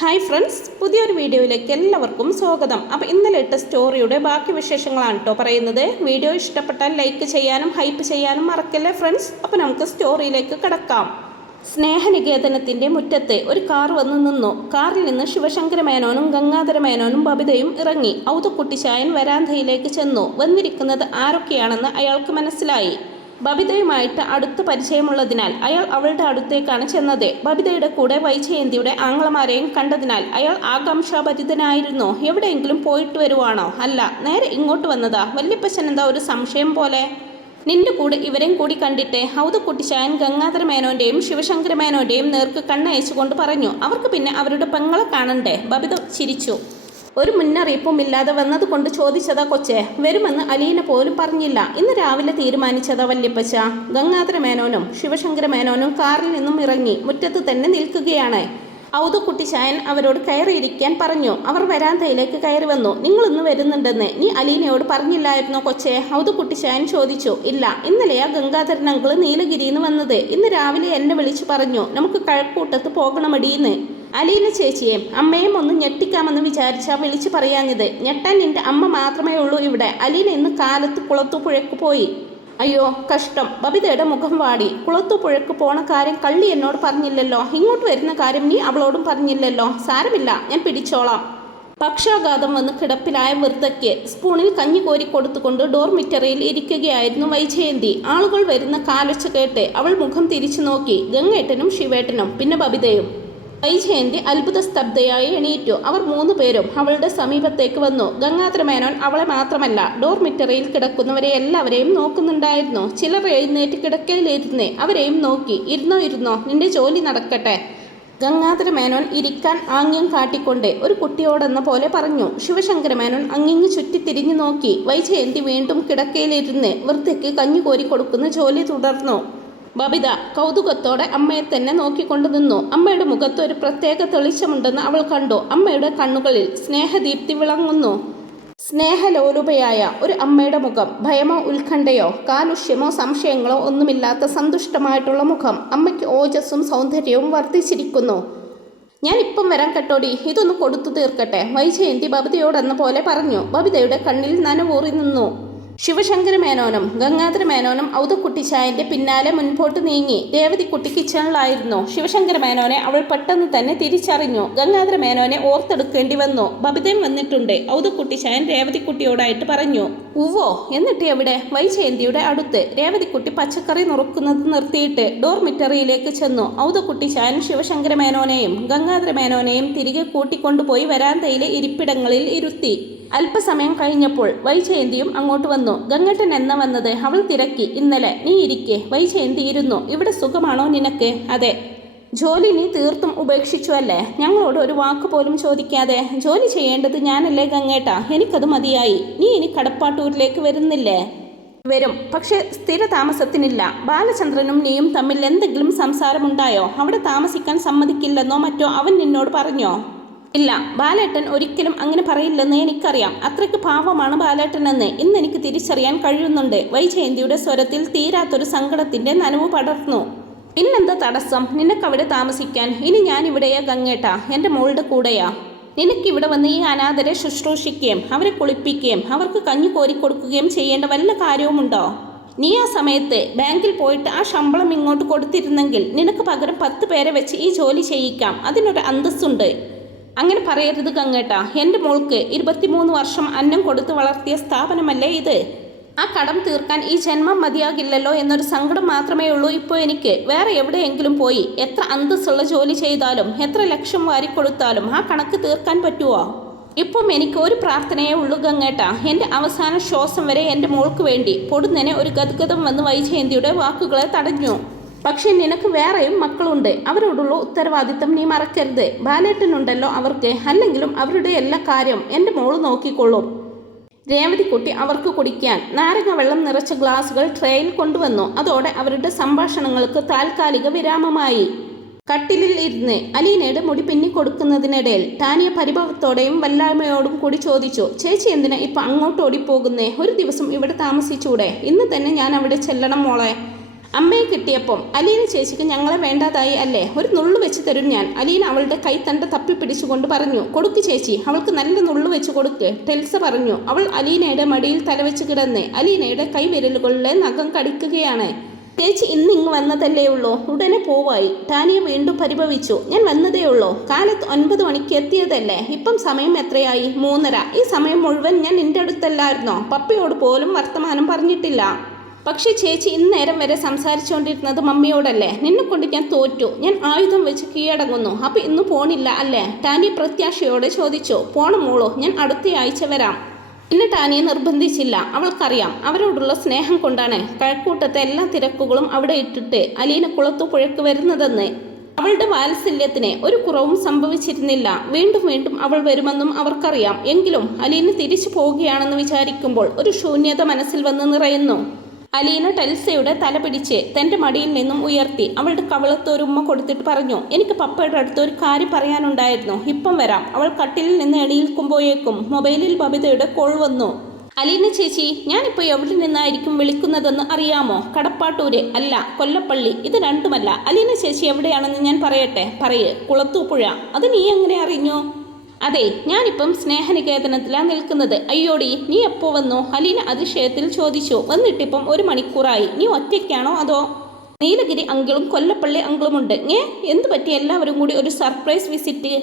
Hi friends, പുതിയൊരു വീഡിയോയിലേക്ക് എല്ലാവർക്കും സ്വാഗതം. അപ്പോൾ ഇന്നലെ ഇട്ട സ്റ്റോറിയുടെ ബാക്കി വിശേഷങ്ങളാണ് കേട്ടോ പറയുന്നത്. വീഡിയോ ഇഷ്ടപ്പെട്ടാൽ ലൈക്ക് ചെയ്യാനും ഹൈപ്പ് ചെയ്യാനും മറക്കല്ലേ ഫ്രണ്ട്സ്. അപ്പോൾ നമുക്ക് സ്റ്റോറിയിലേക്ക് കിടക്കാം. സ്നേഹനികേതനത്തിൻ്റെ മുറ്റത്ത് ഒരു കാർ വന്ന് നിന്നു. കാറിൽ നിന്ന് ശിവശങ്കര മേനോനും ഗംഗാധര മേനോനും ബബിതയും ഇറങ്ങി. ഔതുക്കുട്ടിച്ചായൻ വരാന്തയിലേക്ക് ചെന്നു. വന്നിരിക്കുന്നത് ആരൊക്കെയാണെന്ന് അയാൾക്ക് മനസ്സിലായി. ബബിതയുമായിട്ട് അടുത്ത പരിചയമുള്ളതിനാൽ അയാൾ അവളുടെ അടുത്തേക്കാണ് ചെന്നത്. ബബിതയുടെ കൂടെ വൈജയന്തിയുടെ ആങ്ങളമാരെയും കണ്ടതിനാൽ അയാൾ ആകാംക്ഷാഭരിതനായിരുന്നു. എവിടെയെങ്കിലും പോയിട്ട് വരുവാണോ? അല്ല, നേരെ ഇങ്ങോട്ട് വന്നതാ. വല്യപ്പച്ചൻ എന്താ ഒരു സംശയം പോലെ? നിന്റെ കൂടെ ഇവരെയും കൂടി കണ്ടിട്ട് ഔതുക്കുട്ടിച്ചായൻ ഗംഗാധര മേനോന്റെയും ശിവശങ്കര മേനോന്റെയും നേർക്ക് കണ്ണയച്ചുകൊണ്ട് പറഞ്ഞു. അവർക്ക് പിന്നെ അവരുടെ പെങ്ങളെ കാണണ്ടേ? ബബിത ചിരിച്ചു. ഒരു മുന്നറിയിപ്പും ഇല്ലാതെ വന്നതുകൊണ്ട് ചോദിച്ചതാ കൊച്ചെ. വരുമെന്ന് അലീന പോലും പറഞ്ഞില്ല. ഇന്ന് രാവിലെ തീരുമാനിച്ചതാ വല്യപ്പച്ച. ഗംഗാധര മേനോനും ശിവശങ്കര മേനോനും കാറിൽ നിന്നും ഇറങ്ങി മുറ്റത്ത് തന്നെ നിൽക്കുകയാണ്. ഔതുക്കുട്ടിച്ചായൻ അവരോട് കയറിയിരിക്കാൻ പറഞ്ഞു. അവർ വരാന്തയിലേക്ക് കയറി വന്നു. നിങ്ങളിന്ന് വരുന്നുണ്ടെന്ന് നീ അലീനയോട് പറഞ്ഞില്ലായിരുന്നോ കൊച്ചെ? ഔതുക്കുട്ടിച്ചായൻ ചോദിച്ചു. ഇല്ല, ഇന്നലെയാ ഗംഗാധരൻ അങ്കിള് നീലഗിരിന്ന് വന്നത്. ഇന്ന് രാവിലെ എന്നെ വിളിച്ചു പറഞ്ഞു നമുക്ക് കഴക്കൂട്ടത്ത് പോകണമടിയെന്ന്. അലീന ചേച്ചിയെ അമ്മയും ഒന്ന് ഞെട്ടിക്കാമെന്ന് വിചാരിച്ചാ വിളിച്ചു പറയാഞ്ഞത്. ഞെട്ടാൻ നിന്റെ അമ്മ മാത്രമേ ഉള്ളൂ ഇവിടെ. അലീന ഇന്ന് കാലത്ത് കുളത്തുപുഴയ്ക്ക് പോയി. അയ്യോ കഷ്ടം. ബബിതയുടെ മുഖം വാടി. കുളത്തുപുഴയ്ക്ക് പോണ കാര്യം കള്ളി എന്നോട് പറഞ്ഞില്ലല്ലോ. ഇങ്ങോട്ട് വരുന്ന കാര്യം നീ അവളോടും പറഞ്ഞില്ലല്ലോ. സാരമില്ല, ഞാൻ പിടിച്ചോളാം. പക്ഷാഘാതം വന്ന് കിടപ്പിലായ വൃദ്ധയ്ക്ക് സ്പൂണിൽ കഞ്ഞി കോരി കൊടുത്തുകൊണ്ട് ഡോർമിറ്ററിയിൽ ഇരിക്കുകയായിരുന്നു വൈജയന്തി. ആളുകൾ വരുന്ന കാലൊച്ച കേട്ട് അവൾ മുഖം തിരിച്ചു നോക്കി. ഗംഗേട്ടനും ശിവേട്ടനും പിന്നെ ബബിതയും. വൈജയന്തി അത്ഭുത സ്തബ്ധയായി എണീറ്റു. അവർ മൂന്ന് പേരും അവളുടെ സമീപത്തേക്ക് വന്നു. ഗംഗാധര മേനോൻ അവളെ മാത്രമല്ല ഡോർമിറ്ററിയിൽ കിടക്കുന്നവരെ എല്ലാവരെയും നോക്കുന്നുണ്ടായിരുന്നു. ചിലർ എഴുന്നേറ്റ് കിടക്കയിലിരുന്ന് അവരെയും നോക്കി. ഇരുന്നോ നിന്റെ ജോലി നടക്കട്ടെ. ഗംഗാധര മേനോൻ ഇരിക്കാൻ ആംഗ്യം കാട്ടിക്കൊണ്ട് ഒരു കുട്ടിയോടെന്ന പോലെ പറഞ്ഞു. ശിവശങ്കര മേനോൻ അങ്ങിങ്ങ് ചുറ്റി തിരിഞ്ഞു നോക്കി. വൈജയന്തി വീണ്ടും കിടക്കയിലിരുന്ന് വൃദ്ധയ്ക്ക് കഞ്ഞി കോരി കൊടുക്കുന്ന ജോലി തുടർന്നു. ബബിത കൗതുകത്തോടെ അമ്മയെ തന്നെ നോക്കിക്കൊണ്ടു നിന്നു. അമ്മയുടെ മുഖത്ത് ഒരു പ്രത്യേക തെളിച്ചമുണ്ടെന്ന് അവൾ കണ്ടു. അമ്മയുടെ കണ്ണുകളിൽ സ്നേഹദീപ്തി വിളങ്ങുന്നു. സ്നേഹലോലുപയായ ഒരു അമ്മയുടെ മുഖം. ഭയമോ ഉത്കണ്ഠയോ കാലുഷ്യമോ സംശയങ്ങളോ ഒന്നുമില്ലാത്ത സന്തുഷ്ടമായിട്ടുള്ള മുഖം. അമ്മയ്ക്ക് ഓജസ്സും സൗന്ദര്യവും വർദ്ധിച്ചിരിക്കുന്നു. ഞാൻ ഇപ്പം വരാൻ കേട്ടോടി, ഇതൊന്ന് കൊടുത്തു തീർക്കട്ടെ, വൈജയന്തി ബബിതയോടെന്ന പോലെ പറഞ്ഞു. ബബിതയുടെ കണ്ണിൽ നനവൂറി നിന്നു. ശിവശങ്കര മേനോനും ഗംഗാധര മേനോനും ഔതുക്കുട്ടിച്ചായന്റെ പിന്നാലെ മുൻപോട്ട് നീങ്ങി. രേവതിക്കുട്ടി കിച്ചണിലായിരുന്നു. ശിവശങ്കര മേനോനെ അവൾ പെട്ടെന്ന് തന്നെ തിരിച്ചറിഞ്ഞു. ഗംഗാധര മേനോനെ ഓർത്തെടുക്കേണ്ടി വന്നു. ബബിതയും വന്നിട്ടുണ്ട്, ഔതുക്കുട്ടിച്ചായൻ രേവതിക്കുട്ടിയോടായിട്ട് പറഞ്ഞു. ഉവ്വോ, എന്നിട്ട് എവിടെ? വൈജയന്തിയുടെ അടുത്ത്. രേവതിക്കുട്ടി പച്ചക്കറി നുറുക്കുന്നത് നിർത്തിയിട്ട് ഡോർമിറ്ററിയിലേക്ക് ചെന്നു. ഔതുക്കുട്ടിച്ചായൻ ശിവശങ്കര മേനോനെയും ഗംഗാധര മേനോനെയും തിരികെ കൂട്ടിക്കൊണ്ടുപോയി വരാന്തയിലെ ഇരിപ്പിടങ്ങളിൽ ഇരുത്തി. അല്പസമയം കഴിഞ്ഞപ്പോൾ വൈജയന്തിയും അങ്ങോട്ട് വന്നു. ഗംഗട്ടൻ എന്നാ വന്നത്? അവൾ തിരക്കി. ഇന്നലെ. നീ ഇരിക്കെ. വൈജയന്തി ഇരുന്നു. ഇവിടെ സുഖമാണോ നിനക്ക്? അതെ. ജോലി നീ തീർത്തും ഉപേക്ഷിച്ചു അല്ലേ? ഞങ്ങളോട് ഒരു വാക്ക് പോലും ചോദിക്കാതെ. ജോലി ചെയ്യേണ്ടത് ഞാനല്ലേ ഗംഗേട്ട? എനിക്കത് മതിയായി. നീ ഇനി കടപ്പാട്ടൂരിലേക്ക് വരുന്നില്ലേ? വരും, പക്ഷെ സ്ഥിര താമസത്തിനില്ല. ബാലചന്ദ്രനും നീയും തമ്മിൽ എന്തെങ്കിലും സംസാരമുണ്ടായോ? അവിടെ താമസിക്കാൻ സമ്മതിക്കില്ലെന്നോ മറ്റോ അവൻ നിന്നോട് പറഞ്ഞോ? ഇല്ല, ബാലേട്ടൻ ഒരിക്കലും അങ്ങനെ പറയില്ലെന്ന് എനിക്കറിയാം. അത്രയ്ക്ക് പാവമാണ് ബാലേട്ടനെന്ന് ഇന്ന് എനിക്ക് തിരിച്ചറിയാൻ കഴിയുന്നുണ്ട്. വൈജയന്തിയുടെ സ്വരത്തിൽ തീരാത്തൊരു സങ്കടത്തിന്റെ നനവ് പടർന്നു. പിന്നെന്താ തടസ്സം നിനക്കവിടെ താമസിക്കാൻ? ഇനി ഞാൻ ഇവിടെയാ ഗംഗേട്ട, എൻ്റെ മോളുടെ കൂടെയാ. നിനക്കിവിടെ വന്ന് ഈ അനാഥരെ ശുശ്രൂഷിക്കുകയും അവരെ കുളിപ്പിക്കുകയും അവർക്ക് കഞ്ഞി കോരി കൊടുക്കുകയും ചെയ്യേണ്ട വല്ല കാര്യവുമുണ്ടോ? നീ ആ സമയത്ത് ബാങ്കിൽ പോയിട്ട് ആ ശമ്പളം ഇങ്ങോട്ട് കൊടുത്തിരുന്നെങ്കിൽ നിനക്ക് പകരം 10 പേരെ വെച്ച് ഈ ജോലി ചെയ്യിക്കാം. അതിനൊരു അന്തസ്സുണ്ട്. അങ്ങനെ പറയരുത് ഗംഗേട്ട. എൻ്റെ മോൾക്ക് 23 വർഷം അന്നം കൊടുത്ത് വളർത്തിയ സ്ഥാപനമല്ലേ ഇത്? ആ കടം തീർക്കാൻ ഈ ജന്മം മതിയാകില്ലല്ലോ എന്നൊരു സങ്കടം മാത്രമേ ഉള്ളൂ ഇപ്പോൾ എനിക്ക്. വേറെ എവിടെയെങ്കിലും പോയി എത്ര അന്തസ്സുള്ള ജോലി ചെയ്താലും എത്ര ലക്ഷം വാരിക്കൊടുത്താലും ആ കണക്ക് തീർക്കാൻ പറ്റുമോ? ഇപ്പം എനിക്ക് ഒരു പ്രാർത്ഥനയേ ഉള്ളൂ ഗംഗേട്ട. എൻ്റെ അവസാന ശ്വാസം വരെ എൻ്റെ മോൾക്ക് വേണ്ടി. പൊടുന്നനെ ഒരു ഗദ്ഗതം വന്ന് വൈജയന്തിയുടെ വാക്കുകളെ തടഞ്ഞു. പക്ഷെ നിനക്ക് വേറെയും മക്കളുണ്ട്. അവരോടുള്ള ഉത്തരവാദിത്തം നീ മറക്കരുത്. ബാലേട്ടനുണ്ടല്ലോ അവർക്ക്. അല്ലെങ്കിലും അവരുടെ എല്ലാ കാര്യം എൻ്റെ മോള് നോക്കിക്കൊള്ളും. രേവതിക്കുട്ടി അവർക്ക് കുടിക്കാൻ നാരങ്ങ വെള്ളം നിറച്ച ഗ്ലാസുകൾ ട്രേയിൽ കൊണ്ടുവന്നു. അതോടെ അവരുടെ സംഭാഷണങ്ങൾക്ക് താൽക്കാലിക വിരാമമായി. കട്ടിലിൽ ഇരുന്ന് അലീനയുടെ മുടി പിന്നി കൊടുക്കുന്നതിനിടയിൽ ടാനിയ പരിഭവത്തോടെയും വല്ലായ്മയോടും കൂടി ചോദിച്ചു. ചേച്ചി എന്തിനാ ഇപ്പം അങ്ങോട്ട് ഓടിപ്പോകുന്നേ? ഒരു ദിവസം ഇവിടെ താമസിച്ചൂടെ? ഇന്ന് തന്നെ ഞാൻ അവിടെ ചെല്ലണം മോളെ. അമ്മയെ കിട്ടിയപ്പം അലീന ചേച്ചിക്ക് ഞങ്ങളെ വേണ്ടാതായി അല്ലേ? ഒരു നുള്ളു വെച്ച് തരും ഞാൻ. അലീന അവളുടെ കൈത്തണ്ട തപ്പിപ്പിടിച്ചുകൊണ്ട് പറഞ്ഞു. കൊടുക്ക് ചേച്ചി, അവൾക്ക് നല്ല നുള്ളു വെച്ച് കൊടുക്ക്, ടെൽസ പറഞ്ഞു. അവൾ അലീനയുടെ മടിയിൽ തലവെച്ച് കിടന്ന് അലീനയുടെ കൈവിരലുകളിലെ നഖം കടിക്കുകയാണ്. ചേച്ചി ഇന്നിങ്ങ് വന്നതല്ലേ ഉള്ളൂ, ഉടനെ പോവായി. ടാനിയ വീണ്ടും പരിഭവിച്ചു. ഞാൻ വന്നതേ ഉള്ളൂ, കാലത്ത് 9 മണിക്ക് എത്തിയതല്ലേ, ഇപ്പം സമയം എത്രയായി? 3:30. ഈ സമയം മുഴുവൻ ഞാൻ നിന്റെ അടുത്തല്ലായിരുന്നോ? പപ്പയോട് പോലും വർത്തമാനം പറഞ്ഞിട്ടില്ല. പക്ഷേ ചേച്ചി ഇന്നേരം വരെ സംസാരിച്ചുകൊണ്ടിരുന്നത് മമ്മിയോടല്ലേ? നിന്നെ കൊണ്ട് ഞാൻ തോറ്റു, ഞാൻ ആയുധം വെച്ച് കീഴടങ്ങുന്നു. അപ്പം ഇന്ന് പോണില്ല അല്ലേ? ടാനി പ്രത്യാശയോടെ ചോദിച്ചു. പോണം മോളോ, ഞാൻ അടുത്തയാഴ്ച വരാം. പിന്നെ ടാനിയെ നിർബന്ധിച്ചില്ല. അവൾക്കറിയാം അവരോടുള്ള സ്നേഹം കൊണ്ടാണ് കഴക്കൂട്ടത്തെ എല്ലാ തിരക്കുകളും അവിടെ ഇട്ടിട്ട് അലീന കുളത്തുപുഴയ്ക്ക് വരുന്നതെന്ന്. അവളുടെ വാത്സല്യത്തിന് ഒരു കുറവും സംഭവിച്ചിരുന്നില്ല. വീണ്ടും വീണ്ടും അവൾ വരുമെന്നും അവർക്കറിയാം. എങ്കിലും അലീന തിരിച്ചു പോവുകയാണെന്ന് വിചാരിക്കുമ്പോൾ ഒരു ശൂന്യത മനസ്സിൽ വന്ന് നിറയുന്നു. അലീന ടെൽസയുടെ തല പിടിച്ച് തൻ്റെ മടിയിൽ നിന്നും ഉയർത്തി അവളുടെ കവിളത്ത് ഒരു ഉമ്മ കൊടുത്തിട്ട് പറഞ്ഞു. എനിക്ക് പപ്പയുടെ അടുത്ത് ഒരു കാര്യം പറയാനുണ്ടായിരുന്നു, ഇപ്പം വരാം. അവൾ കട്ടിലിൽ നിന്ന് എണീൽക്കുമ്പോഴേക്കും മൊബൈലിൽ ബബിതയുടെ കോൾ വന്നു. അലീന ചേച്ചി, ഞാനിപ്പോൾ എവിടെ നിന്നായിരിക്കും വിളിക്കുന്നതെന്ന് അറിയാമോ? കടപ്പാട്ടൂര് അല്ല, കൊല്ലപ്പള്ളി. ഇത് രണ്ടുമല്ല. അലീന ചേച്ചി എവിടെയാണെന്ന് ഞാൻ പറയട്ടെ? പറയ്. കുളത്തൂപ്പുഴ. അത് നീ എങ്ങനെ അറിഞ്ഞു? അതെ, ഞാനിപ്പം സ്നേഹനികേതനത്തിലാണ് നിൽക്കുന്നത്. അയ്യോടി, നീ എപ്പോൾ വന്നു? അലീന അതിശയത്തിൽ ചോദിച്ചു. വന്നിട്ടിപ്പം 1 മണിക്കൂറായി. നീ ഒറ്റയ്ക്കാണോ അതോ നീലഗിരി അങ്കിളും കൊല്ലപ്പള്ളി അങ്കിളുമുണ്ട്? എന്ത് പറ്റി എല്ലാവരും കൂടി ഒരു സർപ്രൈസ് വിസിറ്റ്?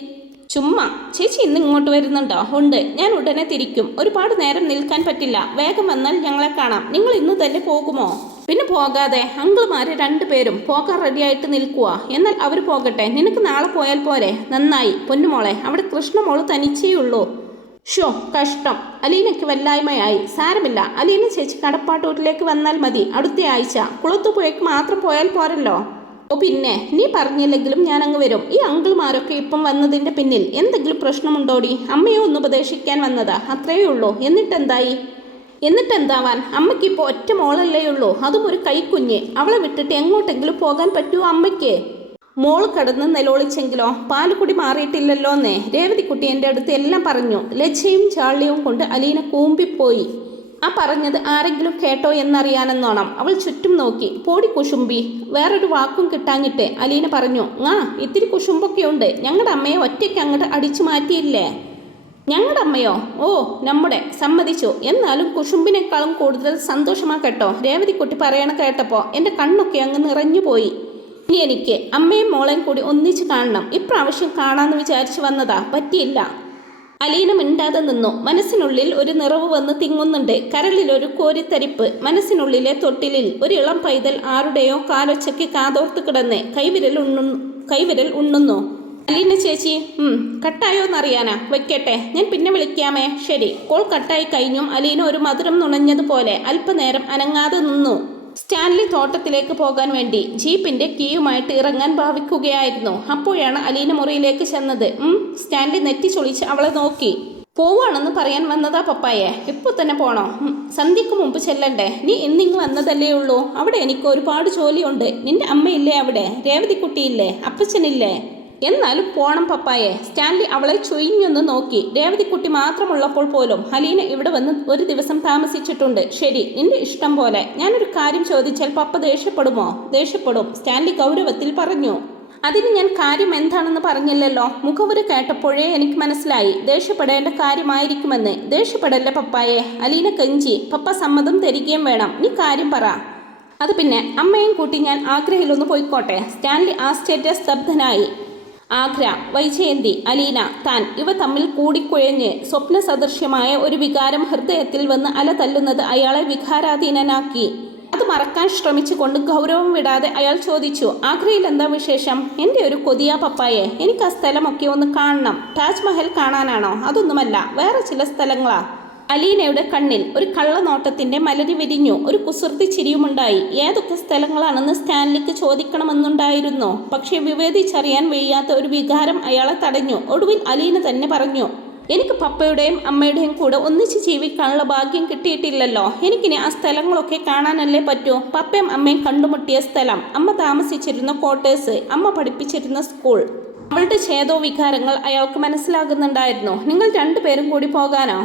ചുമ്മാ. ചേച്ചി ഇന്ന് ഇങ്ങോട്ട് വരുന്നുണ്ടോ? ഉണ്ട്, ഞാൻ ഉടനെ തിരിക്കും. ഒരുപാട് നേരം നിൽക്കാൻ പറ്റില്ല. വേഗം വന്നാൽ ഞങ്ങളെ കാണാം. നിങ്ങൾ ഇന്ന് തന്നെ പോകുമോ? പിന്നെ പോകാതെ. അങ്കിളുമാര് 2 പേരും പോകാൻ റെഡിയായിട്ട് നിൽക്കുക. എന്നാൽ അവർ പോകട്ടെ, നിനക്ക് നാളെ പോയാൽ പോരെ? നന്നായി പൊന്നുമോളെ. അവിടെ കൃഷ്ണമോള് തനിച്ചേയുള്ളൂ. ഷോ, കഷ്ടം. അലീനയ്ക്ക് വല്ലായ്മയായി. സാരമില്ല, അലീന ചേച്ചി കടപ്പാട്ടൂരിലേക്ക് വന്നാൽ മതി. അടുത്ത ആഴ്ച. കുളത്തുപുഴയ്ക്ക് മാത്രം പോയാൽ പോരല്ലോ. ഓ പിന്നെ, നീ പറഞ്ഞില്ലെങ്കിലും ഞാൻ അങ്ങ് വരും. ഈ അങ്കിൾമാരൊക്കെ ഇപ്പം വന്നതിൻ്റെ പിന്നിൽ എന്തെങ്കിലും പ്രശ്നമുണ്ടോടി? അമ്മയെ ഒന്ന് ഉപദേശിക്കാൻ വന്നതാ, അത്രയേ ഉള്ളൂ. എന്നിട്ടെന്താവാൻ? അമ്മയ്ക്കിപ്പോൾ ഒറ്റ മോളല്ലേ ഉള്ളൂ, അതും ഒരു കൈക്കുഞ്ഞ്. അവളെ വിട്ടിട്ട് എങ്ങോട്ടെങ്കിലും പോകാൻ പറ്റുമോ അമ്മയ്ക്ക്? മോള് കടന്ന് നിലവിളിച്ചെങ്കിലോ? പാലുകുടി മാറിയിട്ടില്ലല്ലോന്നേ. രേവതിക്കുട്ടി എൻ്റെ അടുത്ത് എല്ലാം പറഞ്ഞു. ലജ്ജയും ചാള്യവും കൊണ്ട് അലീന കൂമ്പിപ്പോയി. ആ പറഞ്ഞത് ആരെങ്കിലും കേട്ടോ എന്നറിയാനെന്നോണം അവൾ ചുറ്റും നോക്കി. പോടി കുശുംബി. വേറൊരു വാക്കും കിട്ടാഞ്ഞിട്ട് അലീന പറഞ്ഞു. ഇത്തിരി കുശുമ്പൊക്കെയുണ്ട്. ഞങ്ങളുടെ അമ്മയെ ഒറ്റയ്ക്ക് അങ്ങോട്ട് അടിച്ചു മാറ്റിയില്ലേ? ഞങ്ങളുടെ അമ്മയോ? ഓ, നമ്മുടെ. സമ്മതിച്ചു. എന്നാലും കുശുംബിനേക്കാളും കൂടുതൽ സന്തോഷമാ കേട്ടോ രേവതിക്കുട്ടി പറയണ കേട്ടപ്പോൾ. എൻ്റെ കണ്ണൊക്കെ അങ്ങ് നിറഞ്ഞുപോയി. ഇനി എനിക്ക് അമ്മയും മോളെയും കൂടി ഒന്നിച്ച് കാണണം. ഇപ്രാവശ്യം കാണാമെന്ന് വിചാരിച്ചു വന്നതാ, പറ്റിയില്ല. അലീന മിണ്ടാതെ നിന്നു. മനസ്സിനുള്ളിൽ ഒരു നിറവ് വന്ന് തിങ്ങുന്നുണ്ട്. കരളിലൊരു കോരിത്തരിപ്പ്. മനസ്സിനുള്ളിലെ തൊട്ടിലിൽ ഒരു ഇളം പൈതൽ ആരുടെയോ കാലൊച്ചയ്ക്ക് കാതോർത്ത് കിടന്ന് കൈവിരൽ ഉണ്ണുന്നു. അലീന ചേച്ചി, കട്ടായോന്നറിയാനാ? വെക്കട്ടെ, ഞാൻ പിന്നെ വിളിക്കാമേ. ശരി. കോൾ കട്ടായി കഴിഞ്ഞും അലീന ഒരു മധുരം നുണഞ്ഞതുപോലെ അല്പനേരം അനങ്ങാതെ നിന്നു. സ്റ്റാൻലി തോട്ടത്തിലേക്ക് പോകാൻ വേണ്ടി ജീപ്പിന്റെ കീയുമായിട്ട് ഇറങ്ങാൻ ഭാവിക്കുകയായിരുന്നു. അപ്പോഴാണ് അലീന മുറിയിലേക്ക് ചെന്നത്. സ്റ്റാൻലി നെറ്റി ചൊളിച്ച് അവളെ നോക്കി. പോവാണെന്ന് പറയാൻ വന്നതാ പപ്പായെ? ഇപ്പോൾ തന്നെ പോണോ? സന്ധ്യക്ക് മുമ്പ് ചെല്ലണ്ടേ? നീ ഇന്നിങ്ങ് വന്നതല്ലേ ഉള്ളൂ. അവിടെ എനിക്ക് ഒരുപാട് ജോലിയുണ്ട്. നിന്റെ അമ്മയില്ലേ അവിടെ? രേവതിക്കുട്ടിയില്ലേ? അപ്പച്ചനില്ലേ? എന്നാലും പോണം പപ്പായെ. സ്റ്റാൻലി അവളെ ചൊയിഞ്ഞൊന്ന് നോക്കി. രേവതിക്കുട്ടി മാത്രമുള്ളപ്പോൾ പോലും അലീന ഇവിടെ വന്ന് 1 ദിവസം താമസിച്ചിട്ടുണ്ട്. ശരി, നിന്റെ ഇഷ്ടം പോലെ. ഞാനൊരു കാര്യം ചോദിച്ചാൽ പപ്പ ദേഷ്യപ്പെടുമോ? ദേഷ്യപ്പെടും, സ്റ്റാൻലി ഗൗരവത്തിൽ പറഞ്ഞു. അതിന് ഞാൻ കാര്യം എന്താണെന്ന് പറഞ്ഞില്ലല്ലോ. മുഖവുര കേട്ടപ്പോഴേ എനിക്ക് മനസ്സിലായി ദേഷ്യപ്പെടേണ്ട കാര്യമായിരിക്കുമെന്ന്. ദേഷ്യപ്പെടല്ലേ പപ്പായെ? അലീന കെഞ്ചി. പപ്പ സമ്മതം തരികയും വേണം. നീ കാര്യം പറ. അത് പിന്നെ അമ്മയും കൂട്ടി ഞാൻ ആഗ്രയിലൊന്ന് പോയിക്കോട്ടെ. സ്റ്റാൻലി ആശ്ചര്യസ്തബ്ധനായി. ആഗ്ര, വൈജയന്തി, അലീന, താൻ ഇവ തമ്മിൽ കൂടിക്കുഴഞ്ഞ് സ്വപ്ന സദൃശ്യമായ ഒരു വികാരം ഹൃദയത്തിൽ വന്ന് അലതല്ലുന്നത് അയാളെ വികാരാധീനനാക്കി. അത് മറക്കാൻ ശ്രമിച്ചുകൊണ്ട് ഗൗരവം വിടാതെ അയാൾ ചോദിച്ചു. ആഗ്രയിൽ എന്താ വിശേഷം? എൻ്റെ ഒരു കൊതിയാ പപ്പായെ. എനിക്ക് ആ സ്ഥലമൊക്കെ ഒന്ന് കാണണം. താജ്മഹൽ കാണാനാണോ? അതൊന്നുമല്ല, വേറെ ചില സ്ഥലങ്ങളാ. അലീനയുടെ കണ്ണിൽ ഒരു കള്ളനോട്ടത്തിന്റെ മലരി വിരിഞ്ഞു. ഒരു കുസൃതി ചിരിയുമുണ്ടായി. ഏതൊക്കെ സ്ഥലങ്ങളാണെന്ന് സ്റ്റാൻലിക്ക് ചോദിക്കണമെന്നുണ്ടായിരുന്നു. പക്ഷേ വിവേദിച്ചറിയാൻ വയ്യാത്ത ഒരു വികാരം അയാളെ തടഞ്ഞു. ഒടുവിൽ അലീന തന്നെ പറഞ്ഞു. എനിക്ക് പപ്പയുടെയും അമ്മയുടെയും കൂടെ ഒന്നിച്ച് ജീവിക്കാനുള്ള ഭാഗ്യം കിട്ടിയിട്ടില്ലല്ലോ. എനിക്കിനി ആ സ്ഥലങ്ങളൊക്കെ കാണാനല്ലേ പറ്റൂ. പപ്പയും അമ്മയും കണ്ടുമുട്ടിയ സ്ഥലം, അമ്മ താമസിച്ചിരുന്ന ക്വാർട്ടേഴ്സ്, അമ്മ പഠിപ്പിച്ചിരുന്ന സ്കൂൾ. അവളുടെ ഛേദോവികാരങ്ങൾ അയാൾക്ക് മനസ്സിലാകുന്നുണ്ടായിരുന്നു. നിങ്ങൾ രണ്ടുപേരും കൂടി പോകാനോ?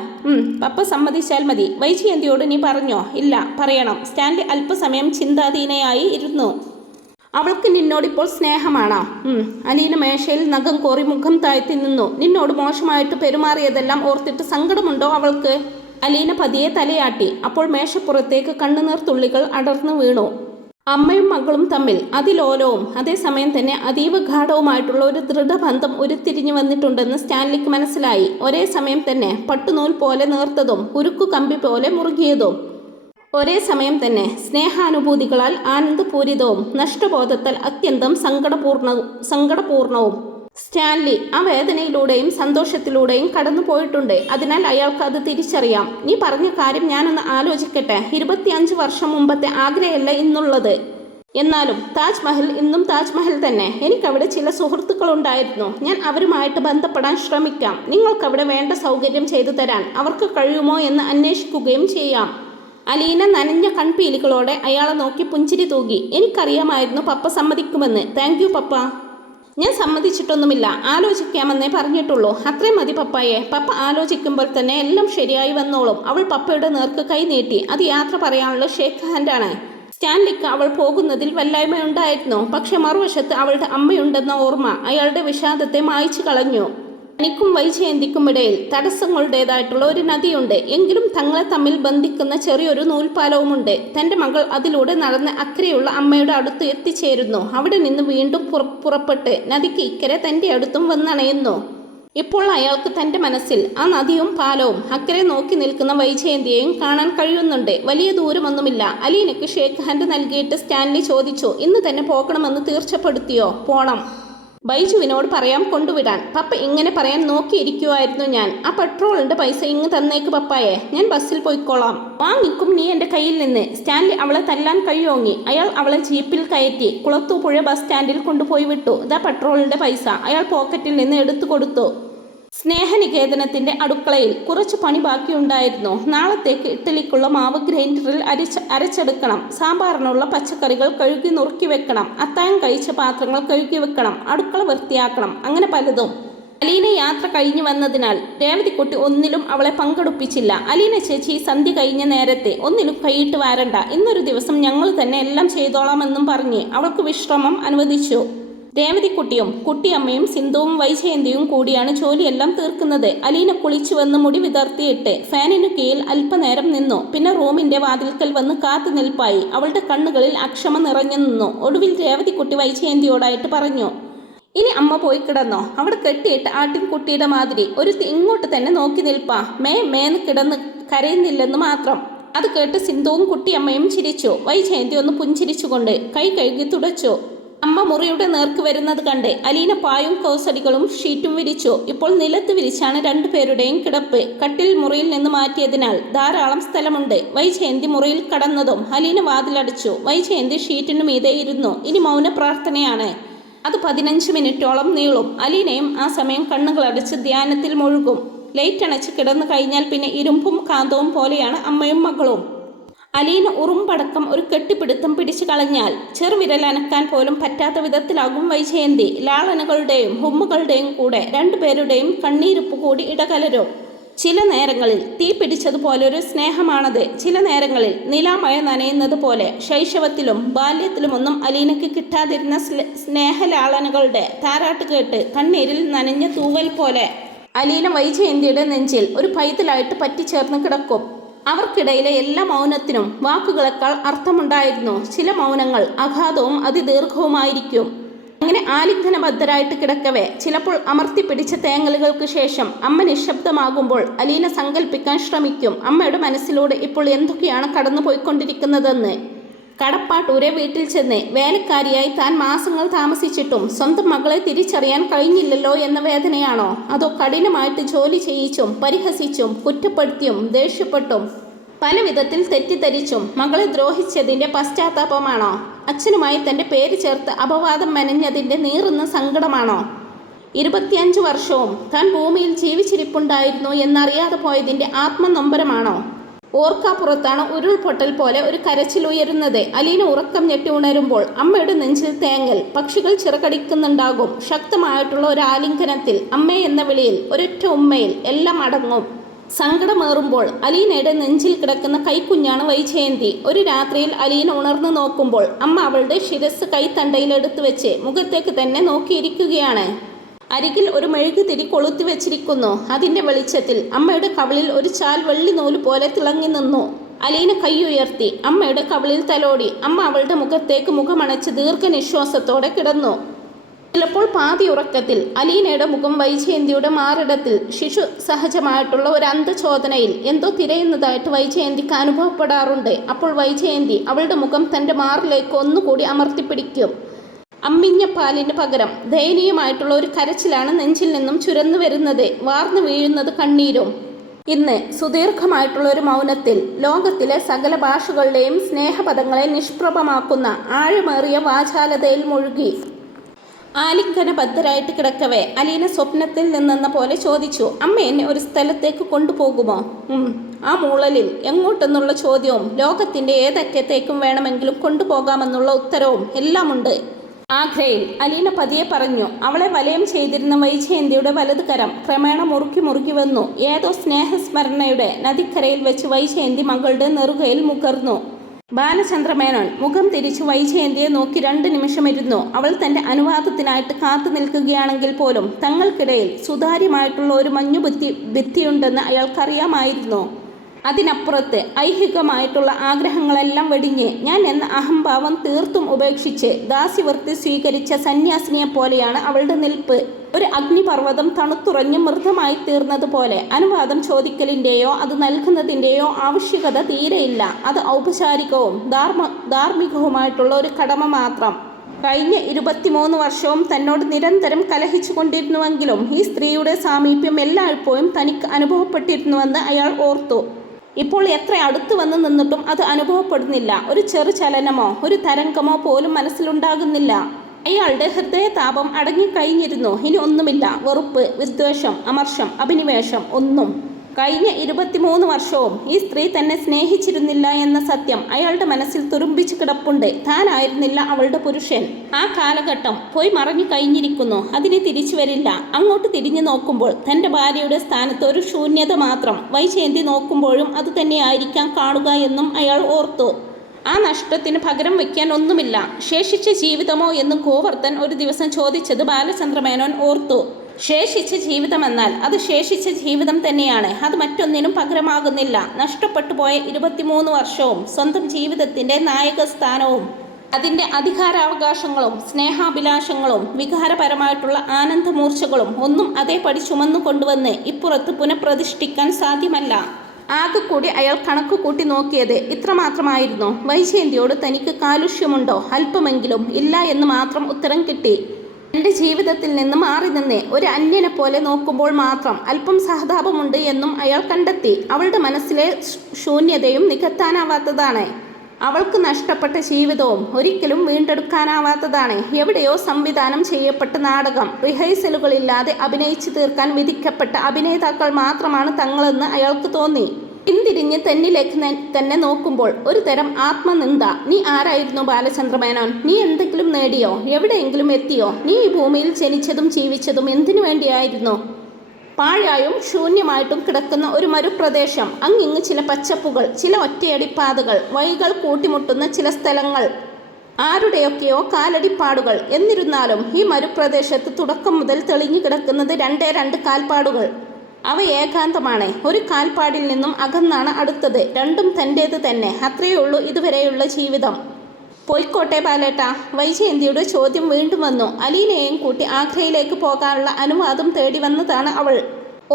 പപ്പ സമ്മതിച്ചാൽ മതി. വൈജയന്തിയോട് നീ പറഞ്ഞോ? ഇല്ല, പറയണം. സ്റ്റാൻലി അല്പസമയം ചിന്താധീനയായി ഇരുന്നു. അവൾക്ക് നിന്നോടിപ്പോൾ സ്നേഹമാണോ? അലീന മേശയിൽ നഖം കോറി മുഖം താഴ്ത്തി നിന്നു. നിന്നോട് മോശമായിട്ട് പെരുമാറിയതെല്ലാം ഓർത്തിട്ട് സങ്കടമുണ്ടോ അവൾക്ക്? അലീന പതിയെ തലയാട്ടി. അപ്പോൾ മേശപ്പുറത്തേക്ക് കണ്ണുനീർ തുള്ളികൾ അടർന്നു വീണു. അമ്മയും മകളും തമ്മിൽ അതിലോലവും അതേസമയം തന്നെ അതീവ ഗാഢവുമായിട്ടുള്ള ഒരു ദൃഢബന്ധം ഉരുത്തിരിഞ്ഞു വന്നിട്ടുണ്ടെന്ന് സ്റ്റാൻലിക്ക് മനസ്സിലായി. ഒരേ സമയം തന്നെ പട്ടുനൂൽ പോലെ നേർത്തതും ഉരുക്കു കമ്പി പോലെ മുറുകിയതും, ഒരേ സമയം തന്നെ സ്നേഹാനുഭൂതികളാൽ ആനന്ദപൂരിതവും നഷ്ടബോധത്താൽ അത്യന്തം സങ്കടപൂർണവും. സ്റ്റാൻലി ആ വേദനയിലൂടെയും സന്തോഷത്തിലൂടെയും കടന്നു പോയിട്ടുണ്ട്. അതിനാൽ അയാൾക്ക് അത് തിരിച്ചറിയാം. നീ പറഞ്ഞ കാര്യം ഞാനൊന്ന് ആലോചിക്കട്ടെ. 25 വർഷം മുമ്പത്തെ ആഗ്രയല്ല ഇന്നുള്ളത്. എന്നാലും താജ്മഹൽ ഇന്നും താജ്മഹൽ തന്നെ. എനിക്കവിടെ ചില സുഹൃത്തുക്കളുണ്ടായിരുന്നു. ഞാൻ അവരുമായിട്ട് ബന്ധപ്പെടാൻ ശ്രമിക്കാം. നിങ്ങൾക്കവിടെ വേണ്ട സൗകര്യം ചെയ്തു തരാൻ അവർക്ക് കഴിയുമോ എന്ന് അന്വേഷിക്കുകയും ചെയ്യാം. അലീന നനഞ്ഞ കൺപീലികളോടെ അയാളെ നോക്കി പുഞ്ചിരി തൂകി. എനിക്കറിയാമായിരുന്നു പപ്പ സമ്മതിക്കുമെന്ന്. താങ്ക് യു പപ്പ. ഞാൻ സമ്മതിച്ചിട്ടൊന്നുമില്ല, ആലോചിക്കാമെന്നേ പറഞ്ഞിട്ടുള്ളൂ. അത്രയും മതി പപ്പായെ. പപ്പ ആലോചിക്കുമ്പോൾ തന്നെ എല്ലാം ശരിയായി വന്നോളും. അവൾ പപ്പയുടെ നേർക്ക് കൈ നീട്ടി. അത് യാത്ര പറയാനുള്ള ഷേക്ക് ഹാൻഡാണ്. സ്റ്റാൻലിക്ക് അവൾ പോകുന്നതിൽ വല്ലായ്മയുണ്ടായിരുന്നു. പക്ഷെ മറുവശത്ത് അവളുടെ അമ്മയുണ്ടെന്ന ഓർമ്മ അയാളുടെ വിഷാദത്തെ മായ്ച്ചു കളഞ്ഞു. തനിക്കും വൈജയന്തിക്കും ഇടയിൽ തടസ്സങ്ങളുടേതായിട്ടുള്ള ഒരു നദിയുണ്ട്. എങ്കിലും തങ്ങളെ തമ്മിൽ ബന്ധിക്കുന്ന ചെറിയൊരു നൂൽപാലവുമുണ്ട്. തൻ്റെ മകൾ അതിലൂടെ നടന്ന് അക്കരെയുള്ള അമ്മയുടെ അടുത്ത് എത്തിച്ചേരുന്നു. അവിടെ നിന്ന് വീണ്ടും പുറപ്പെട്ട് നദിക്ക് ഇക്കരെ തൻ്റെ അടുത്തും വന്നണയുന്നു. ഇപ്പോൾ അയാൾക്ക് തൻ്റെ മനസ്സിൽ ആ നദിയും പാലവും അക്കരെ നോക്കി നിൽക്കുന്ന വൈജയന്തിയെയും കാണാൻ കഴിയുന്നുണ്ട്. വലിയ ദൂരമൊന്നുമില്ല. അലീനയ്ക്ക് ഷേക്ക് ഹാൻഡ് നൽകിയിട്ട് സ്റ്റാൻലി ചോദിച്ചു, ഇന്ന് തന്നെ പോകണമെന്ന് തീർച്ചപ്പെടുത്തിയോ? പോണം. ബൈജുവിനോട് പറയാം കൊണ്ടുവിടാൻ. പപ്പ ഇങ്ങനെ പറയാൻ നോക്കിയിരിക്കുമായിരുന്നു ഞാൻ. ആ പെട്രോളിന്റെ പൈസ ഇങ്ങ് തന്നേക്ക് പപ്പായെ. ഞാൻ ബസ്സിൽ പോയിക്കോളാം. വാങ്ങിക്കും നീ എൻ്റെ കയ്യിൽ നിന്ന്. സ്റ്റാൻലി അവളെ തല്ലാൻ കഴിയോങ്ങി. അയാൾ അവളെ ജീപ്പിൽ കയറ്റി കുളത്തൂപ്പുഴ ബസ് സ്റ്റാൻഡിൽ കൊണ്ടുപോയി വിട്ടു. ഇതാ പെട്രോളിന്റെ പൈസ. അയാൾ പോക്കറ്റിൽ നിന്ന് എടുത്തു കൊടുത്തു. സ്നേഹനികേതനത്തിന്റെ അടുക്കളയിൽ കുറച്ച് പണി ബാക്കിയുണ്ടായിരുന്നു. നാളത്തേക്ക് ഇഡ്ഡലിക്കുള്ള മാവ് ഗ്രൈൻഡറിൽ അരച്ചെടുക്കണം. സാമ്പാറിനുള്ള പച്ചക്കറികൾ കഴുകി നുറുക്കി വെക്കണം. അത്താഴം കഴിച്ച പാത്രങ്ങൾ കഴുകി വെക്കണം. അടുക്കള വൃത്തിയാക്കണം. അങ്ങനെ പലതും. അലീന യാത്ര കഴിഞ്ഞു വന്നതിനാൽ രേവതിക്കുട്ടി ഒന്നിലും അവളെ പങ്കെടുപ്പിച്ചില്ല. അലീന ചേച്ചി സന്ധ്യ കഴിഞ്ഞ നേരത്തെ ഒന്നിലും കൈയിട്ട് വാരണ്ട, ഇന്നൊരു ദിവസം ഞങ്ങൾ തന്നെ എല്ലാം ചെയ്തോളാമെന്നും പറഞ്ഞ് അവൾക്ക് വിശ്രമം അനുവദിച്ചു. രേവതിക്കുട്ടിയും കുട്ടിയമ്മയും സിന്ധുവും വൈജയന്തിയും കൂടിയാണ് ജോലിയെല്ലാം തീർക്കുന്നത്. അലീന കുളിച്ചു വന്ന് മുടി വിതർത്തിയിട്ട് ഫാനിനു കീഴിൽ അല്പനേരം നിന്നു. പിന്നെ റൂമിന്റെ വാതിൽക്കൽ വന്ന് കാത്തു നിൽപ്പായി. അവളുടെ കണ്ണുകളിൽ അക്ഷമ നിറഞ്ഞു നിന്നു. ഒടുവിൽ രേവതിക്കുട്ടി വൈജയന്തിയോടായിട്ട് പറഞ്ഞു, ഇനി അമ്മ പോയി കിടന്നോ? അവിടെ കെട്ടിയിട്ട് ആട്ടിൻകുട്ടിയുടെ മാതിരി ഒരു ഇങ്ങോട്ട് തന്നെ നോക്കി നിൽപ്പാ. മേന്ന് കിടന്ന് കരയുന്നില്ലെന്ന് മാത്രം. അത് കേട്ട് സിന്ധുവും കുട്ടിയമ്മയും ചിരിച്ചു. വൈജയന്തി ഒന്ന് പുഞ്ചിരിച്ചുകൊണ്ട് കൈ കഴുകി തുടച്ചു. അമ്മ മുറിയുടെ നേർക്ക് വരുന്നത് കണ്ട് അലീന പായും കോസടികളും ഷീറ്റും വിരിച്ചു. ഇപ്പോൾ നിലത്ത് വിരിച്ചാണ് രണ്ടുപേരുടെയും കിടപ്പ്. കട്ടിൽ മുറിയിൽ നിന്ന് മാറ്റിയതിനാൽ ധാരാളം സ്ഥലമുണ്ട്. വൈജയന്തി മുറിയിൽ കടന്നതും അലീന വാതിലടച്ചു. വൈജയന്തി ഷീറ്റിനു മീതെ ഇരുന്നു. ഇനി മൗന പ്രാർത്ഥനയാണ്. അത് 15 മിനിറ്റോളം നീളും. അലീനയും ആ സമയം കണ്ണുകളടച്ച് ധ്യാനത്തിൽ മുഴുകും. ലൈറ്റ് അണച്ച് കിടന്നു കഴിഞ്ഞാൽ പിന്നെ ഇരുമ്പും കാന്തവും പോലെയാണ് അമ്മയും മകളും. അലീന ഉറുമ്പടക്കം ഒരു കെട്ടിപ്പിടുത്തം പിടിച്ചു കളഞ്ഞാൽ ചെറുവിരൽ അനക്കാൻ പോലും പറ്റാത്ത വിധത്തിലാകും വൈജയന്തി. ലാളനകളുടെയും ഹുമ്മുകളുടെയും കൂടെ രണ്ടുപേരുടെയും കണ്ണീരിപ്പ് കൂടി ഇടകലരും. ചില നേരങ്ങളിൽ തീ പിടിച്ചതുപോലൊരു സ്നേഹമാണത്. ചില നേരങ്ങളിൽ നിലാമഴ നനയുന്നത് പോലെ. ശൈശവത്തിലും ബാല്യത്തിലുമൊന്നും അലീനയ്ക്ക് കിട്ടാതിരുന്ന സ്നേഹലാളനകളുടെ താരാട്ട് കേട്ട് കണ്ണീരിൽ നനഞ്ഞ തൂവൽ പോലെ അലീന വൈജയന്തിയുടെ നെഞ്ചിൽ ഒരു പൈതലായിട്ട് പറ്റിച്ചേർന്ന് കിടക്കും. അവർക്കിടയിലെ എല്ലാ മൗനത്തിനും വാക്കുകളെക്കാൾ അർത്ഥമുണ്ടായിരുന്നു. ചില മൗനങ്ങൾ അഗാധവും അതിദീർഘവുമായിരിക്കും. അങ്ങനെ ആലിംഗനബദ്ധരായിട്ട് കിടക്കവേ ചിലപ്പോൾ അമർത്തിപ്പിടിച്ച തേങ്ങലുകൾക്ക് ശേഷം അമ്മ നിശബ്ദമാകുമ്പോൾ അലീന സങ്കല്പിക്കാൻ ശ്രമിക്കും അമ്മയുടെ മനസ്സിലൂടെ ഇപ്പോൾ എന്തൊക്കെയാണ് കടന്നു പോയിക്കൊണ്ടിരിക്കുന്നതെന്ന്. കടപ്പാട്ടൂരെ വീട്ടിൽ ചെന്ന് വേലക്കാരിയായി താൻ മാസങ്ങൾ താമസിച്ചിട്ടും സ്വന്തം മകളെ തിരിച്ചറിയാൻ കഴിഞ്ഞില്ലല്ലോ എന്ന വേദനയാണോ? അതോ കഠിനമായിട്ട് ജോലി ചെയ്യിച്ചും പരിഹസിച്ചും കുറ്റപ്പെടുത്തിയും ദേഷ്യപ്പെട്ടും പല വിധത്തിൽ തെറ്റിദ്ധരിച്ചും മകളെ ദ്രോഹിച്ചതിൻ്റെ പശ്ചാത്താപമാണോ? അച്ഛനുമായി തൻ്റെ പേര് ചേർത്ത് അപവാദം മെനഞ്ഞതിൻ്റെ നീറുന്ന സങ്കടമാണോ? 25 വർഷവും താൻ ഭൂമിയിൽ ജീവിച്ചിരിപ്പുണ്ടായിരുന്നു എന്നറിയാതെ പോയതിൻ്റെ ആത്മനൊമ്പരമാണോ? ഓർക്കാപ്പുറത്താണ് ഉരുൾപൊട്ടൽ പോലെ ഒരു കരച്ചിൽ ഉയരുന്നത്. അലീന ഉറക്കം ഞെട്ടി ഉണരുമ്പോൾ അമ്മയുടെ നെഞ്ചിൽ തേങ്ങൽ. പക്ഷികൾ ചിറകടിക്കുന്നുണ്ടാകും. ശക്തമായിട്ടുള്ള ഒരു ആലിംഗനത്തിൽ, അമ്മേ എന്ന വിളിയിൽ, ഒരൊറ്റ ഉമ്മയിൽ എല്ലാം അടങ്ങും. സങ്കടമേറുമ്പോൾ അലീനയുടെ നെഞ്ചിൽ കിടക്കുന്ന കൈക്കുഞ്ഞാണ് വൈജയന്തി. ഒരു രാത്രിയിൽ അലീന ഉണർന്നു നോക്കുമ്പോൾ അമ്മ അവളുടെ ശിരസ് കൈത്തണ്ടയിൽ എടുത്തു വെച്ച് മുഖത്തേക്ക് തന്നെ നോക്കിയിരിക്കുകയാണ്. അരികിൽ ഒരു മെഴുകുതിരി കൊളുത്തി വെച്ചിരിക്കുന്നു. അതിൻ്റെ വെളിച്ചത്തിൽ അമ്മയുടെ കവിളിൽ ഒരു ചാൽ വെള്ളി നൂല് പോലെ തിളങ്ങി നിന്നു. അലീന കൈയുയർത്തി അമ്മയുടെ കവിളിൽ തലോടി. അമ്മ അവളുടെ മുഖത്തേക്ക് മുഖമണച്ച് ദീർഘനിശ്വാസത്തോടെ കിടന്നു. ചിലപ്പോൾ പാതി ഉറക്കത്തിൽ അലീനയുടെ മുഖം വൈജയന്തിയുടെ മാറിടത്തിൽ ശിശു സഹജമായിട്ടുള്ള ഒരു അന്ധചോദനയിൽ എന്തോ തിരയുന്നതായിട്ട് വൈജയന്തിക്ക് അനുഭവപ്പെടാറുണ്ട്. അപ്പോൾ വൈജയന്തി അവളുടെ മുഖം തൻ്റെ മാറിലേക്ക് ഒന്നുകൂടി അമർത്തിപ്പിടിക്കും. അമ്മിഞ്ഞ പാലിന് പകരം ദയനീയമായിട്ടുള്ള ഒരു കരച്ചിലാണ് നെഞ്ചിൽ നിന്നും ചുരന്നു വരുന്നത്. വാർന്നു വീഴുന്നത് കണ്ണീരും. ഇന്ന് സുദീർഘമായിട്ടുള്ള ഒരു മൗനത്തിൽ ലോകത്തിലെ സകല ഭാഷകളുടെയും സ്നേഹപദങ്ങളെ നിഷ്പ്രഭമാക്കുന്ന ആഴമേറിയ വാചാലതയിൽ മുഴുകി ആലിംഗനബദ്ധരായിട്ട് കിടക്കവേ അലീന സ്വപ്നത്തിൽ നിന്നെന്ന പോലെ ചോദിച്ചു, അമ്മ എന്നെ ഒരു സ്ഥലത്തേക്ക് കൊണ്ടുപോകുമോ? ആ മൂളലിൽ എങ്ങോട്ടെന്നുള്ള ചോദ്യവും ലോകത്തിൻ്റെ ഏതറ്റത്തേക്കും വേണമെങ്കിലും കൊണ്ടുപോകാമെന്നുള്ള ഉത്തരവും എല്ലാമുണ്ട്. ആഗ്രയിൽ അലീന പതിയെ പറഞ്ഞു. അവളെ വലയം ചെയ്തിരുന്ന വൈജയന്തിയുടെ വലത് കരം ക്രമേണ മുറുക്കി വന്നു. ഏതോ സ്നേഹസ്മരണയുടെ നദിക്കരയിൽ വെച്ച് വൈജയന്തി മകളുടെ നെറുകയിൽ മുകർന്നു. ബാലചന്ദ്രമേനോൻ മുഖം തിരിച്ചു വൈജയന്തിയെ നോക്കി 2 നിമിഷം ഇരുന്നു. അവൾ തൻ്റെ അനുവാദത്തിനായിട്ട് കാത്തു നിൽക്കുകയാണെങ്കിൽ പോലും തങ്ങൾക്കിടയിൽ സുതാര്യമായിട്ടുള്ള ഒരു ഭിത്തിയുണ്ടെന്ന് അയാൾക്കറിയാമായിരുന്നു. അതിനപ്പുറത്ത് ഐഹികമായിട്ടുള്ള ആഗ്രഹങ്ങളെല്ലാം വെടിഞ്ഞ് ഞാൻ എന്ന അഹംഭാവം തീർത്തും ഉപേക്ഷിച്ച് ദാസ്യവൃത്തി സ്വീകരിച്ച സന്യാസിനിയെ പോലെയാണ് അവളുടെ നിൽപ്പ്. ഒരു അഗ്നിപർവ്വതം തണുത്തുറഞ്ഞ് മൃദമായി തീർന്നതുപോലെ. അനുവാദം ചോദിക്കലിൻ്റെയോ അത് നൽകുന്നതിൻ്റെയോ ആവശ്യകത തീരെയില്ല. അത് ഔപചാരികവും ധാർമ്മികവുമായിട്ടുള്ള ഒരു കടമ മാത്രം. കഴിഞ്ഞ 23 വർഷവും തന്നോട് നിരന്തരം കലഹിച്ചു കൊണ്ടിരുന്നുവെങ്കിലും ഈ സ്ത്രീയുടെ സാമീപ്യം എല്ലായ്പ്പോഴും തനിക്ക് അനുഭവപ്പെട്ടിരുന്നുവെന്ന് അയാൾ ഓർത്തു. ഇപ്പോൾ എത്ര അടുത്തു വന്ന് നിന്നിട്ടും അത് അനുഭവപ്പെടുന്നില്ല. ഒരു ചെറു ചലനമോ ഒരു തരംഗമോ പോലും മനസ്സിലുണ്ടാകുന്നില്ല. അയാളുടെ ഹൃദയതാപം അടങ്ങിക്കഴിഞ്ഞിരുന്നു. ഇനി ഒന്നുമില്ല. വെറുപ്പ്, വിദ്വേഷം, അമർഷം, അഭിനിവേശം, ഒന്നും. കഴിഞ്ഞ 23 വർഷവും ഈ സ്ത്രീ തന്നെ സ്നേഹിച്ചിരുന്നില്ല എന്ന സത്യം അയാളുടെ മനസ്സിൽ തുരുമ്പിച്ചു കിടപ്പുണ്ട്. താനായിരുന്നില്ല അവളുടെ പുരുഷൻ. ആ കാലഘട്ടം പോയി മറഞ്ഞു കഴിഞ്ഞിരിക്കുന്നു. അതിന് തിരിച്ചു വരില്ല. അങ്ങോട്ട് തിരിഞ്ഞു നോക്കുമ്പോൾ തൻ്റെ ഭാര്യയുടെ സ്ഥാനത്ത് ഒരു ശൂന്യത മാത്രം. വൈജയന്തി നോക്കുമ്പോഴും അത് തന്നെയായിരിക്കാം കാണുക എന്നും അയാൾ ഓർത്തു. ആ നഷ്ടത്തിന് പകരം വയ്ക്കാൻ ഒന്നുമില്ല. ശേഷിച്ച ജീവിതമോ എന്ന് ഗോവർദ്ധൻ ഒരു ദിവസം ചോദിച്ചത് ബാലചന്ദ്രമേനോൻ ഓർത്തു. ശേഷിച്ച ജീവിതമെന്നാൽ അത് ശേഷിച്ച ജീവിതം തന്നെയാണ്. അത് മറ്റൊന്നിനും പകരമാകുന്നില്ല. നഷ്ടപ്പെട്ടു പോയ 23 വർഷവും സ്വന്തം ജീവിതത്തിൻ്റെ നായകസ്ഥാനവും അതിൻ്റെ അധികാരാവകാശങ്ങളും സ്നേഹാഭിലാഷങ്ങളും വികാരപരമായിട്ടുള്ള ആനന്ദമൂർച്ചകളും ഒന്നും അതേപടി ചുമന്നു കൊണ്ടുവന്ന് ഇപ്പുറത്ത് പുനഃപ്രതിഷ്ഠിക്കാൻ സാധ്യമല്ല. ആകെ കൂടി അയാൾ കണക്ക് കൂട്ടി നോക്കിയത് ഇത്രമാത്രമായിരുന്നു. വൈജയന്തിയോട് തനിക്ക് കാലുഷ്യമുണ്ടോ? അല്പമെങ്കിലും. ഇല്ല എന്ന് മാത്രം ഉത്തരം കിട്ടി. എൻ്റെ ജീവിതത്തിൽ നിന്ന് മാറി നിന്ന് ഒരു അന്യനെ പോലെ നോക്കുമ്പോൾ മാത്രം അല്പം സഹതാപമുണ്ട് എന്നും അയാൾ കണ്ടെത്തി. അവളുടെ മനസ്സിലെ ശൂന്യതയും നികത്താനാവാത്തതാണ്. അവൾക്ക് നഷ്ടപ്പെട്ട ജീവിതവും ഒരിക്കലും വീണ്ടെടുക്കാനാവാത്തതാണ്. എവിടെയോ സംവിധാനം ചെയ്യപ്പെട്ട നാടകം. റിഹേഴ്സലുകളില്ലാതെ അഭിനയിച്ചു തീർക്കാൻ വിധിക്കപ്പെട്ട അഭിനേതാക്കൾ മാത്രമാണ് തങ്ങളെന്ന് അയാൾക്ക് തോന്നി. പിന്തിരിഞ്ഞ് തന്നിലേക്ക് തന്നെ നോക്കുമ്പോൾ ഒരു തരം ആത്മനിന്ദ. നീ ആരായിരുന്നു ബാലചന്ദ്രമേനോൻ? നീ എന്തെങ്കിലും നേടിയോ? എവിടെയെങ്കിലും എത്തിയോ? നീ ഈ ഭൂമിയിൽ ജനിച്ചതും ജീവിച്ചതും എന്തിനു വേണ്ടിയായിരുന്നു? പാഴായും ശൂന്യമായിട്ടും കിടക്കുന്ന ഒരു മരുപ്രദേശം. അങ്ങിങ്ങ് ചില പച്ചപ്പുകൾ, ചില ഒറ്റയടിപ്പാതകൾ, വഴികൾ കൂട്ടിമുട്ടുന്ന ചില സ്ഥലങ്ങൾ, ആരുടെയൊക്കെയോ കാലടിപ്പാടുകൾ. എന്നിരുന്നാലും ഈ മരുപ്രദേശത്ത് തുടക്കം മുതൽ തെളിഞ്ഞു കിടക്കുന്നത് 2 കാൽപ്പാടുകൾ. അവ ഏകാന്തമാണ്. ഒരു കാൽപ്പാടിൽ നിന്നും അകന്നാണ് അടുത്തത്. രണ്ടും തൻ്റേത് തന്നെ. അത്രയേ ഉള്ളൂ ഇതുവരെയുള്ള ജീവിതം. പോയിക്കോട്ടെ ബാലേട്ട. വൈജയന്തിയുടെ ചോദ്യം വീണ്ടും വന്നു. അലീനയെയും കൂട്ടി ആഗ്രയിലേക്ക് പോകാനുള്ള അനുവാദം തേടി വന്നതാണ് അവൾ.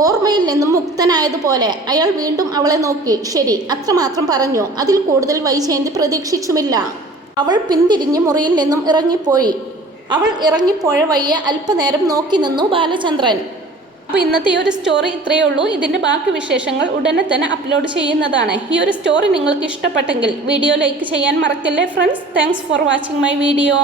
ഓർമ്മയിൽ നിന്നും മുക്തനായതുപോലെ അയാൾ വീണ്ടും അവളെ നോക്കി. ശരി, അത്രമാത്രം പറഞ്ഞു. അതിൽ കൂടുതൽ വൈജയന്തി പ്രതീക്ഷിച്ചുമില്ല. അവൾ പിന്തിരിഞ്ഞ് മുറിയിൽ നിന്നും ഇറങ്ങിപ്പോയി. അവൾ ഇറങ്ങിപ്പോയ വഴിയെ അല്പനേരം നോക്കി നിന്നു ബാലചന്ദ്രൻ. അപ്പോൾ ഇന്നത്തെ ഈ ഒരു സ്റ്റോറി ഇത്രയേ ഉള്ളൂ. ഇതിൻ്റെ ബാക്കി വിശേഷങ്ങൾ ഉടനെ തന്നെ അപ്ലോഡ് ചെയ്യുന്നതാണ്. ഈ ഒരു സ്റ്റോറി നിങ്ങൾക്ക് ഇഷ്ടപ്പെട്ടെങ്കിൽ വീഡിയോ ലൈക്ക് ചെയ്യാൻ മറക്കല്ലേ friends. Thanks for watching my video.